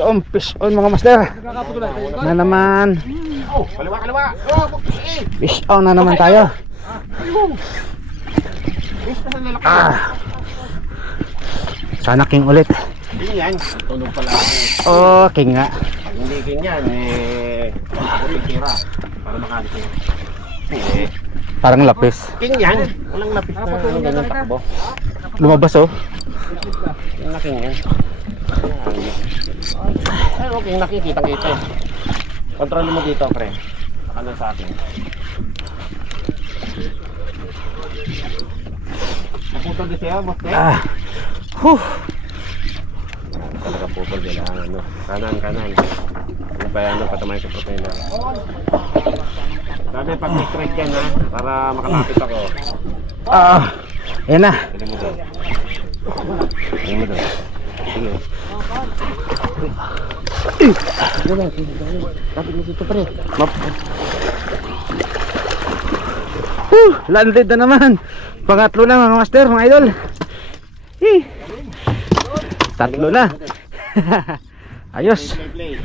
Yung fish on mga master. Na naman. Oh, kaliwa, kaliwa. Oh, Fish on na naman tayo. Sana king ulit. Hindi yan. Tunog pala. Oh, king nga. Pag hindi king yan, ulit tira. Para makalit yun. Parang lapis. King yan. Walang lapis na ganyan takbo. Lumabas oh. Yung naking yan. Ay, okay, nakikita-kita eh. Kontrol mo dito, pre. Kanan sa akin. Naputol din siya, boss. Huh. Talaga putol din ang ano. Kanan. Ano pa yan, patamay sa propeller. Sabi, pag strike yan ha, para makalapit ako. Yan na. Pili mo doon. Sige. Tapos mo dito, pre. Landed na naman. Pangatlo na mga master, mga idol. Tatlo na. Ayos. Play.